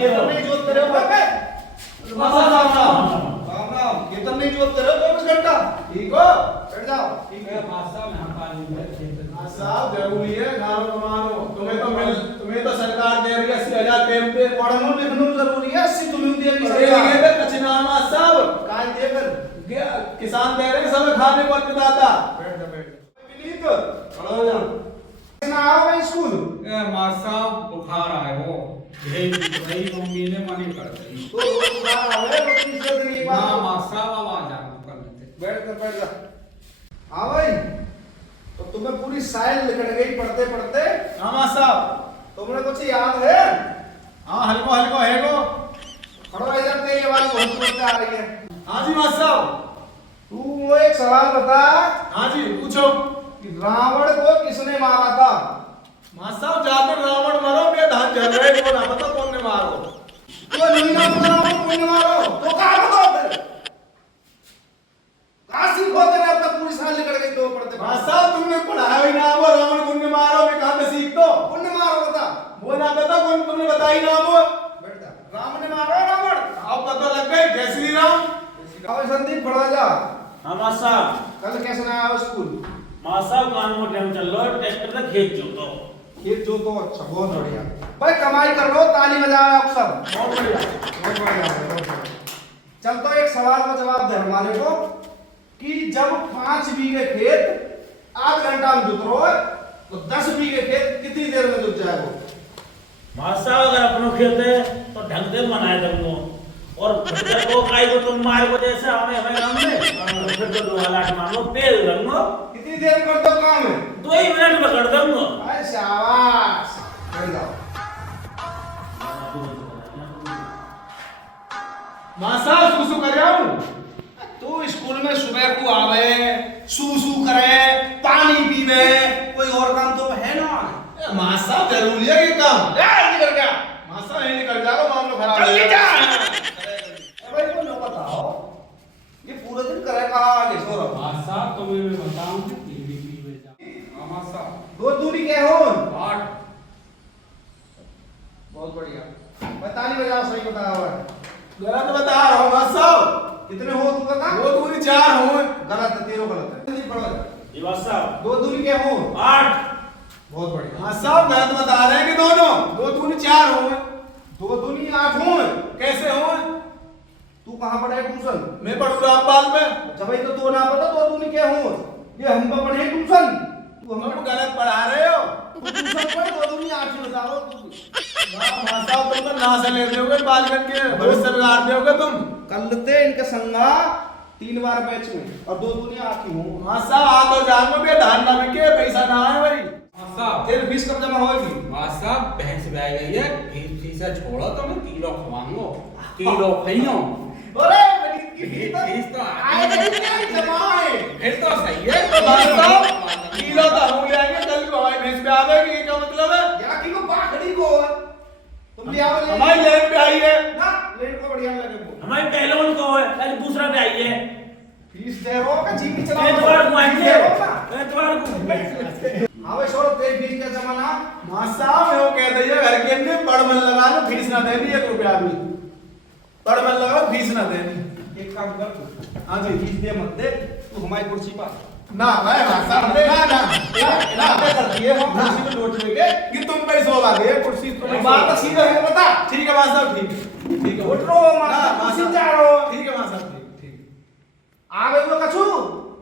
नहीं जोतते रहो बे मासा राम कीर्तन नहीं जोतते रहो 24 घंटा ठीक हो बैठ जाओ ठीक है मासा में हम पानी में साहब जरूरी है गाँव कमानो तुम्हें तो सरकार दे रही है 80,000 टेम पे पढ़नो लिखनो जरूरी है 80 तुम्हें दे रही सरकार ये कचनामा साहब काय देकर किसान दे रहे सब खाने को अन्नदाता बैठ जा विनीत खड़ा हो जा ना आओ भाई स्कूल ए मासा बुखार आए हो वही मम्मी ने मनी कर दी तो बुखार आवे तो तीसरे दिन की बात हां मासा आवाज आ कर लेते बैठ जा हां भाई तो तुम्हें पूरी साइल निकल गई पढ़ते पढ़ते हाँ साहब तुमने कुछ याद है हाँ हल्को है गो खड़ो रह जाते ये वाली बहुत बोलते आ रही है हाँ जी मास्टर साहब तू वो एक सवाल बता हाँ जी पूछो कि रावण को किसने मारा था मास्टर साहब जाकर रावण मारो मैं धान चल रहे को ना पता कौन ने मारो तो नहीं ना पता रावण कौन ने मारो तो कहां बताओ फिर कहां सीखो तेरे अब तक पूरी साल निकल गई तो पढ़ते मास्टर साहब तुमने पढ़ाया ही ना वो रावण कौन ने मारो मैं कहां से सीख दो कौन ने मारा बता वो ना पता कौन तुमने बताई ना वो बैठ जा राम ने मारा रावण आप पता लग गए जय श्री राम आओ संदीप पढ़ा जा हाँ मास्टर साहब कल कैसे ना आया स्कूल मास्टर साहब कान में टाइम चल रहा है ट्रैक्टर से खेत जोतो खेत जो तो अच्छा बहुत बढ़िया भाई कमाई कर लो ताली बजाओ आप सब बहुत बढ़िया बहुत बढ़िया चल तो एक सवाल का जवाब दे हमारे को कि जब 5 बीघे खेत आध घंटा में जुत रहो तो 10 बीघे खेत कितनी देर में जुत जाएगा मास्टर साहब अगर अपनो खेत है तो ढंग से बनाए तुमको और भटका को काई को तुम मार को जैसे हमें काम में फिर तो वाला मानो तेल रंगो कितनी देर में कर दो काम है 2 ही मिनट में कर दूंगा अरे शाबाश कर जाओ मास्टर साहब सुसु कर रहा हूं तू स्कूल में सुबह को आवे सू करे पानी पीवे कोई और काम तो है ना मास्टर साहब जरूरी है ये काम निकल गया मास्टर साहब यही निकल जाएगा मामला खराब हो जल्दी जाएगा। जा भाई को न बताओ ये पूरे दिन करे कहां आगे सौरभ मासा तुम्हें मैं बताऊं कि टीवी में जा हां मासा दो दूरी के हो 8 बहुत बढ़िया बताली बजाओ सही बताओ गलत बता रहा हूं मास्टर साहब कितने हो तू बता वो दूरी 4 हो गलत है तेरो गलत है जल्दी पढ़ो जी मास्टर साहब दो दूरी के हो 8 बहुत बढ़िया मास्टर साहब गलत बता रहे हैं कि दोनों दो दूरी 4 हो दो दूनी 8 हो कैसे हो तू कहां पढ़ा है ट्यूशन मैं पढ़ू रामपाल में जब तो दो ना पता दो दूनी के हो ये हम पर पढ़े ट्यूशन तू हम हमको गलत पढ़ा रहे हो ट्यूशन पढ़ दो दूनी 8 बताओ मास्टर साहब तुम तो ना से ले दोगे बालकन के भविष्य बिगाड़ दोगे तुम कलते इनके संगा 3 बार बैच में और दो दूनी 8 ही हो मास्टर साहब आ तो जानो बे धान ना बिके पैसा ना है भाई मासा तेरे फीस कब जमा होगी मासा भैंस ब्याह गई है फीस से छोड़ो तो मैं किलो खवाऊंगा किलो खइयो अरे मेरी की फीस तो आए नहीं जमाए फिर तो सही है मास्टर साहब किलो तो हम ले आएंगे कल को हमारी भैंस पे आवेगी ये क्या मतलब है या की को बाखड़ी को तुम ले आओ ले हमारी लेन पे आई है ना लेन को बढ़िया लगे वो हमारे पहले उनको है पहले दूसरा पे आई है फीस दे रो का जीपी चलाओ एतवार को आएंगे दे रो ना एतवार को हां भाई छोड़ो तेरी फीस का जमाना मास्टर साहब वो कह दिए घर के अंदर पढ़ मन लगा लो फीस ना देनी 1 रुपया भी पढ़ मन लगा फीस ना देनी एक काम कर तू हाँ जी फीस दे मत दे तू हमारी कुर्सी पर ना भाई मास्टर साहब ना कर दिए हम कुर्सी पे लौट लेंगे कि तुम पैसे होगा दे कुर्सी तुम बात सीधा है बता ठीक है मास्टर साहब ठीक है उठ रो मास्टर कुर्सी जा रो ठीक है मास्टर साहब ठीक आ गई वो कछु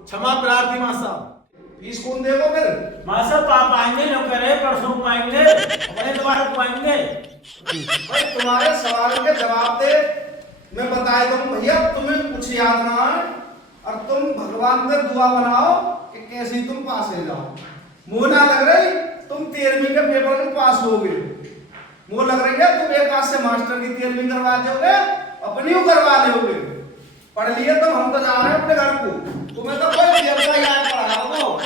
क्षमा प्रार्थी मास्टर साहब फीस कौन देगा फिर मास्टर साहब पाप आएंगे लोग कह रहे परसों को आएंगे अपने दोबारा को आएंगे भाई तुम्हारे सवाल के जवाब दे मैं बताए दूं भैया तुम्हें कुछ याद ना है और तुम भगवान से दुआ बनाओ कि कैसे तुम पास हो जाओ मुझे ना लग रही तुम 13वीं के पेपर में पास हो गए मुझे लग रही है तुम एक हाथ से मास्टर की 13वीं करवा दोगे अपनी करवा लोगे पढ़ लिए तो हम तो जा रहे हैं अपने घर को तुम्हें तो कोई व्यवसाय याद पढ़ाओ